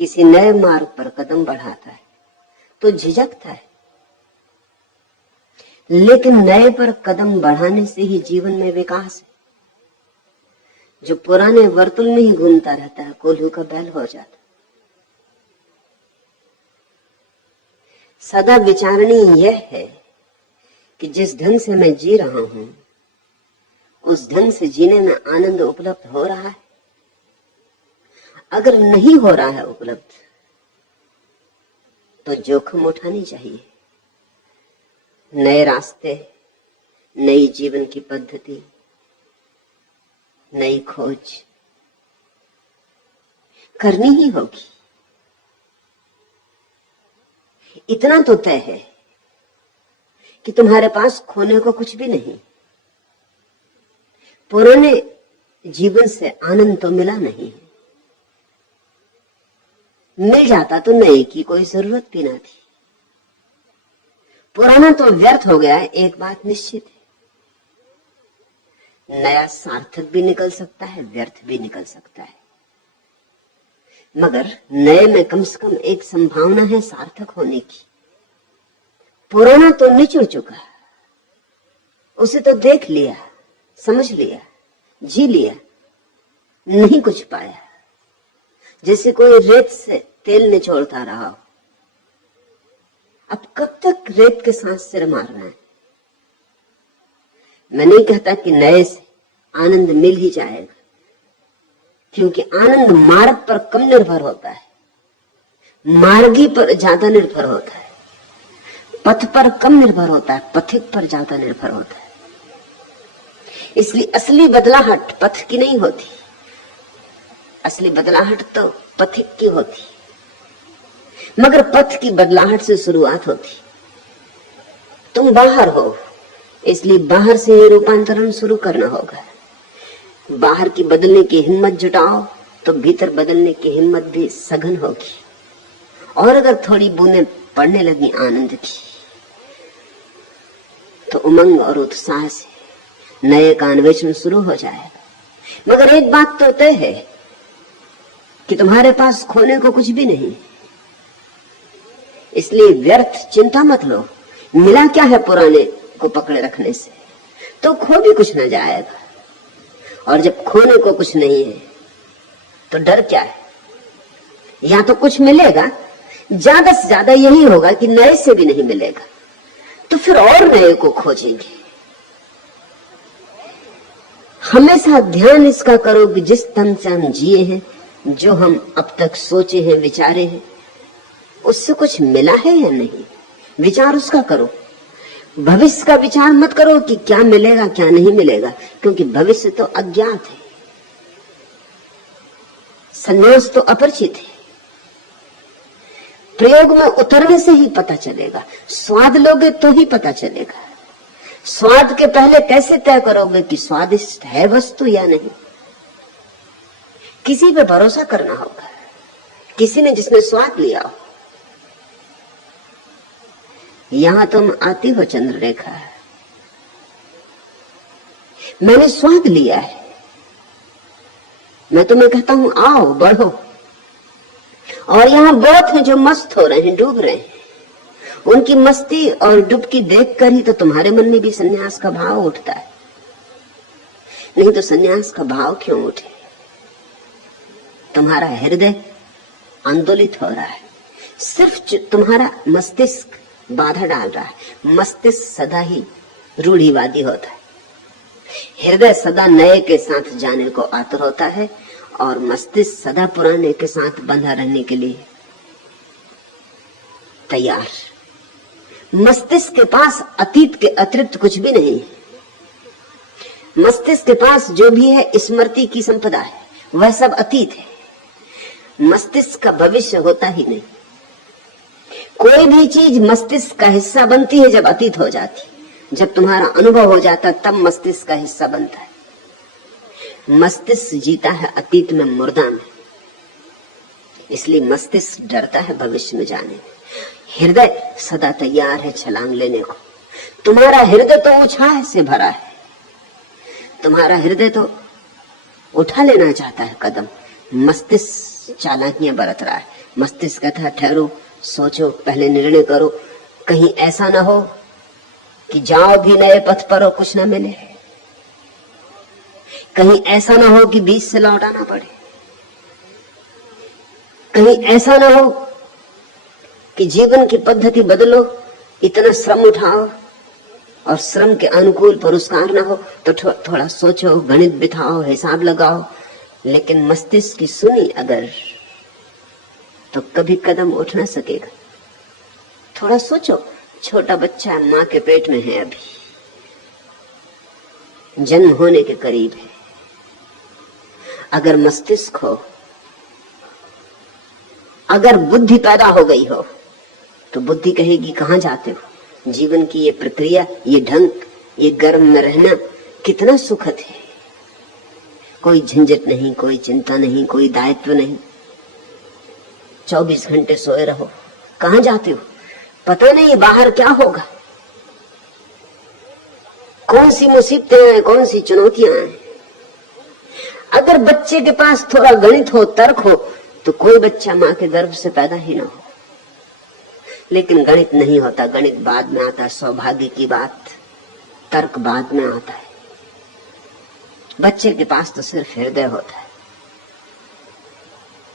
किसी नए मार्ग पर कदम बढ़ाता है तो झिझकता है, लेकिन नए पर कदम बढ़ाने से ही जीवन में विकास है। जो पुराने वर्तुल में ही घूमता रहता है कोल्हू का बैल हो जाता। सदा विचारणीय यह है कि जिस ढंग से मैं जी रहा हूं उस ढंग से जीने में आनंद उपलब्ध हो रहा है। अगर नहीं हो रहा है उपलब्ध तो जोखिम उठानी चाहिए। नए रास्ते, नई जीवन की पद्धति, नई खोज करनी ही होगी। इतना तो तय है कि तुम्हारे पास खोने को कुछ भी नहीं। पुराने जीवन से आनंद तो मिला नहीं, मिल जाता तो नए की कोई जरूरत भी ना थी। पुराना तो व्यर्थ हो गया है, एक बात निश्चित है। नया सार्थक भी निकल सकता है, व्यर्थ भी निकल सकता है, मगर नए में कम से कम एक संभावना है सार्थक होने की। पुराना तो निचुड़ चुका, उसे तो देख लिया, समझ लिया, जी लिया, नहीं कुछ पाया। जैसे कोई रेत से तेल निचोड़ता रहा हो। अब कब तक रेत के साथ सिर मारना है? मैं नहीं कहता कि नए से आनंद मिल ही जाएगा, क्योंकि आनंद मार्ग पर कम निर्भर होता है, मार्गी पर ज्यादा निर्भर होता है, पथ पर कम निर्भर होता है, पथिक पर ज्यादा निर्भर होता है। इसलिए असली बदलाहट पथ की नहीं होती, असली बदलाहट तो पथिक की होती, मगर पथ की बदलाहट से शुरुआत होती। तुम बाहर हो, इसलिए बाहर से ही रूपांतरण शुरू करना होगा। बाहर की बदलने की हिम्मत जुटाओ तो भीतर बदलने की हिम्मत भी सघन होगी। और अगर थोड़ी बूंदें पड़ने लगी आनंद की तो उमंग और उत्साह से नए का अन्वेषण शुरू हो जाएगा। मगर एक बात तो तय है कि तुम्हारे पास खोने को कुछ भी नहीं, इसलिए व्यर्थ चिंता मत लो। मिला क्या है पुराने को पकड़े रखने से? तो खो भी कुछ न जाएगा। और जब खोने को कुछ नहीं है तो डर क्या है? या तो कुछ मिलेगा, ज्यादा से ज्यादा यही होगा कि नए से भी नहीं मिलेगा, तो फिर और नए को खोजेंगे। हमेशा ध्यान इसका करो कि जिस तन से हम जिए हैं, जो हम अब तक सोचे हैं, विचारे हैं, उससे कुछ मिला है या नहीं, विचार उसका करो। भविष्य का विचार मत करो कि क्या मिलेगा क्या नहीं मिलेगा, क्योंकि भविष्य तो अज्ञात है, संन्यास तो अपरिचित है। प्रयोग में उतरने से ही पता चलेगा, स्वाद लोगे तो ही पता चलेगा। स्वाद के पहले कैसे तय करोगे कि स्वादिष्ट है वस्तु या नहीं? किसी पे भरोसा करना होगा, किसी ने जिसने स्वाद लिया हो। यहां तुम आती हो चंद्ररेखा, मैंने स्वाद लिया है, मैं तुम्हें कहता हूं आओ बढ़ो। और यहां बहुत हैं जो मस्त हो रहे हैं, डूब रहे हैं। उनकी मस्ती और डुबकी देखकर ही तो तुम्हारे मन में भी सन्यास का भाव उठता है, नहीं तो सन्यास का भाव क्यों उठे? तुम्हारा हृदय आंदोलित हो रहा है, सिर्फ तुम्हारा मस्तिष्क बाधा डाल रहा है। मस्तिष्क सदा ही रूढ़िवादी होता है, हृदय सदा नए के साथ जाने को आतुर होता है, और मस्तिष्क सदा पुराने के साथ बंधा रहने के लिए तैयार। मस्तिष्क के पास अतीत के अतिरिक्त कुछ भी नहीं है। मस्तिष्क के पास जो भी है स्मृति की संपदा है, वह सब अतीत है। मस्तिष्क का भविष्य होता ही नहीं। कोई भी चीज मस्तिष्क का हिस्सा बनती है जब अतीत हो जाती। जब तुम्हारा अनुभव हो जाता है तब मस्तिष्क का हिस्सा बनता है। मस्तिष्क जीता है अतीत में, मुर्दा में, इसलिए मस्तिष्क डरता है भविष्य में जाने में। हृदय सदा तैयार है छलांग लेने को। तुम्हारा हृदय तो उत्साह से भरा है, तुम्हारा हृदय तो उठा लेना चाहता है कदम। मस्तिष्क चालाकियां बरत रहा है, मस्तिष्क कहता है ठहरो, सोचो, पहले निर्णय करो, कहीं ऐसा ना हो कि जाओ भी नए पथ पर और कुछ ना मिले, कहीं ऐसा ना हो कि बीच से लौटाना पड़े, कहीं ऐसा ना हो कि जीवन की पद्धति बदलो, इतना श्रम उठाओ और श्रम के अनुकूल पुरस्कार ना हो। तो थोड़ा सोचो, गणित बिठाओ, हिसाब लगाओ, लेकिन मस्तिष्क की सुनी अगर तो कभी कदम उठ ना सकेगा। थोड़ा सोचो, छोटा बच्चा मां के पेट में है, अभी जन्म होने के करीब है। अगर मस्तिष्क हो, अगर बुद्धि पैदा हो गई हो, तो बुद्धि कहेगी कहां जाते हो, जीवन की ये प्रक्रिया, ये ढंग, ये गर्म में रहना कितना सुखद है, कोई झंझट नहीं, कोई चिंता नहीं, कोई दायित्व नहीं, 24 घंटे सोए रहो, कहां जाते हो, पता नहीं बाहर क्या होगा, कौन सी मुसीबतें आए, कौन सी चुनौतियां आए। अगर बच्चे के पास थोड़ा गणित हो, तर्क हो, तो कोई बच्चा मां के गर्भ से पैदा ही ना हो। लेकिन गणित नहीं होता, गणित बाद में आता है, सौभाग्य की बात, तर्क बाद में आता है। बच्चे के पास तो सिर्फ हृदय होता है,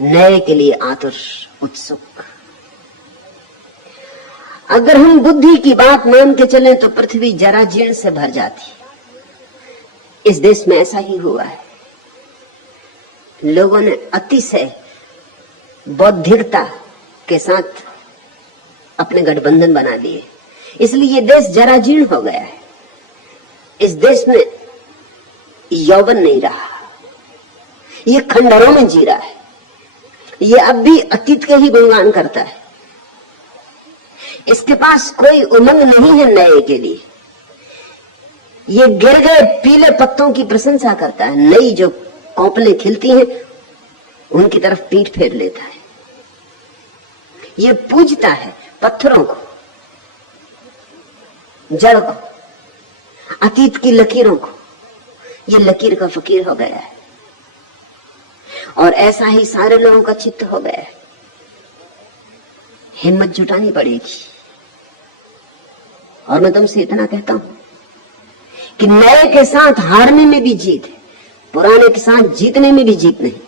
नए के लिए आतुर, उत्सुक। अगर हम बुद्धि की बात मान के चलें तो पृथ्वी जरा जीर्ण से भर जाती है। इस देश में ऐसा ही हुआ है, लोगों ने अतिशय बौद्धिकता के साथ अपने गठबंधन बना लिए, इसलिए ये देश जरा जीर्ण हो गया है। इस देश में यौवन नहीं रहा, ये खंडहरों में जी रहा है, ये अब भी अतीत के ही गुणगान करता है। इसके पास कोई उमंग नहीं है नए के लिए, ये गिर गए पीले पत्तों की प्रशंसा करता है, नई जो कोपलें खिलती हैं उनकी तरफ पीठ फेर लेता है। ये पूजता है पत्थरों को, जड़ को, अतीत की लकीरों को। ये लकीर का फकीर हो गया है और ऐसा ही सारे लोगों का चित्त हो गया है। हिम्मत जुटानी पड़ेगी। और मैं तुमसे इतना कहता हूं कि नए के साथ हारने में भी जीत है, पुराने के साथ जीतने में भी जीत नहीं।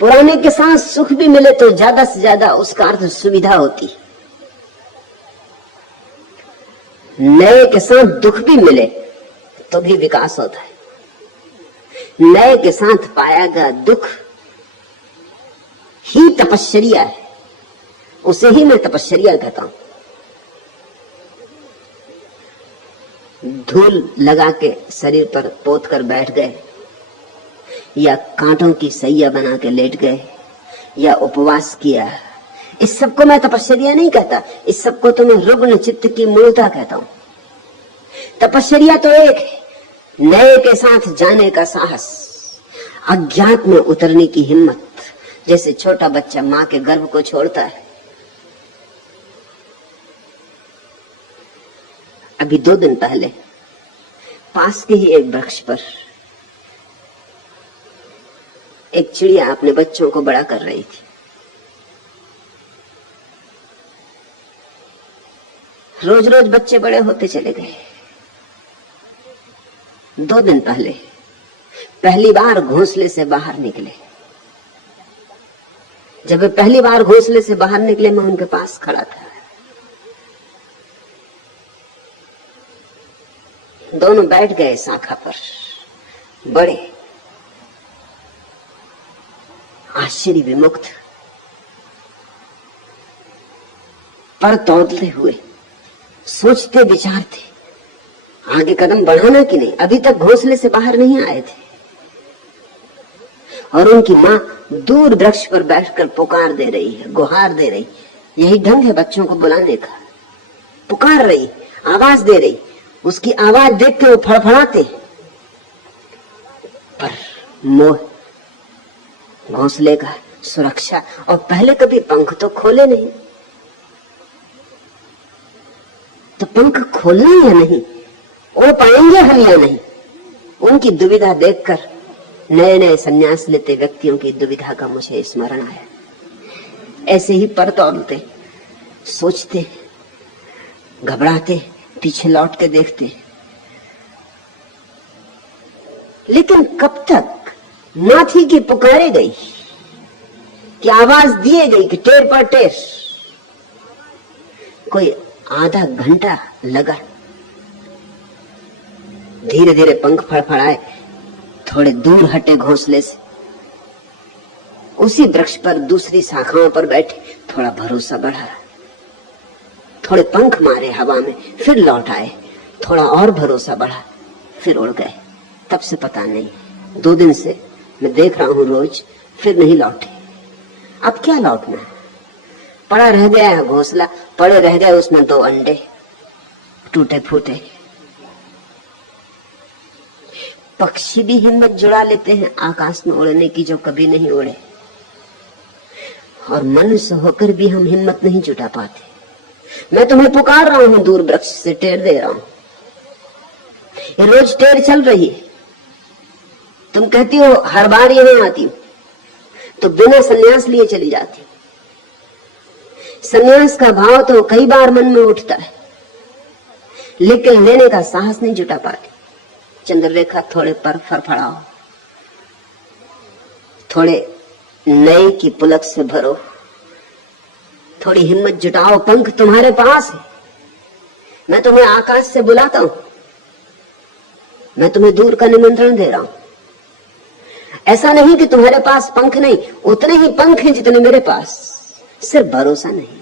पुराने के साथ सुख भी मिले तो ज्यादा से ज्यादा उसका अर्थ सुविधा होती, नए के साथ दुख भी मिले तो भी विकास होता है। नए के साथ पाया गया दुख ही तपश्चर्या है, उसे ही मैं तपश्चर्या कहता हूं। धूल लगा के शरीर पर पोत कर बैठ गए, या कांटों की सैया बना के लेट गए, या उपवास किया, इस सबको मैं तपश्चर्या नहीं कहता, इस सबको तो मैं रुग्ण चित्त की मूलता कहता हूं। तपश्चर्या तो एक है, नए के साथ जाने का साहस, अज्ञात में उतरने की हिम्मत। जैसे छोटा बच्चा मां के गर्भ को छोड़ता है। अभी 2 दिन पहले पास के ही एक वृक्ष पर एक चिड़िया अपने बच्चों को बड़ा कर रही थी। रोज रोज बच्चे बड़े होते चले गए। 2 दिन पहले पहली बार घोंसले से बाहर निकले। जब वे पहली बार घोंसले से बाहर निकले, मैं उनके पास खड़ा था। दोनों बैठ गए शाखा पर, बड़े आश्चर्य विमुक्त, पर तौलते हुए, सोचते विचारते आगे कदम बढ़ाना कि नहीं। अभी तक घोंसले से बाहर नहीं आए थे और उनकी मां दूर वृक्ष पर बैठकर पुकार दे रही है, गुहार दे रही। यही ढंग है बच्चों को बुलाने का, पुकार रही, आवाज दे रही। उसकी आवाज देख के वो फड़फड़ाते, पर मोह, घोंसले का, सुरक्षा, और पहले कभी पंख तो खोले नहीं। तो पंख खोलना या नहीं, उड़ पाएंगे हम या नहीं, उनकी दुविधा देखकर नए नए संन्यास लेते व्यक्तियों की दुविधा का मुझे स्मरण आया। ऐसे ही पर दौड़ते, सोचते, घबराते, पीछे लौट के देखते, लेकिन कब तक माँ थी कि पुकारे गई, कि आवाज दिए गई कि टेर पर टेर। कोई आधा घंटा लगा, धीरे धीरे पंख फड़फड़ाए, थोड़े दूर हटे घोंसले से, उसी वृक्ष पर दूसरी शाखाओं पर बैठे, थोड़ा भरोसा बढ़ा, थोड़े पंख मारे हवा में, फिर लौट आए, थोड़ा और भरोसा बढ़ा, फिर उड़ गए। तब से पता नहीं, 2 दिन से मैं देख रहा हूं रोज, फिर नहीं लौटे। अब क्या लौटना है? पड़ा रह गया है घोंसला, पड़े रह गए उसमें 2 अंडे टूटे फूटे। पक्षी भी हिम्मत जुड़ा लेते हैं आकाश में उड़ने की, जो कभी नहीं उड़े, और मनुष्य होकर भी हम हिम्मत नहीं जुटा पाते। मैं तुम्हें पुकार रहा हूं, दूर वृक्ष से टेर दे रहा हूं, ये रोज टेर चल रही है। तुम कहती हो हर बार यहां आती हो, तो बिना संन्यास लिए चली जाती। संन्यास का भाव तो कई बार मन में उठता है, लेकिन लेने का साहस नहीं जुटा पाती। चंद्ररेखा, थोड़े पर फड़फड़ाओ, थोड़े नए की पुलक से भरो, थोड़ी हिम्मत जुटाओ। पंख तुम्हारे पास है, मैं तुम्हें आकाश से बुलाता हूं, मैं तुम्हें दूर का निमंत्रण दे रहा हूं। ऐसा नहीं कि तुम्हारे पास पंख नहीं, उतने ही पंख हैं जितने मेरे पास, सिर्फ भरोसा नहीं।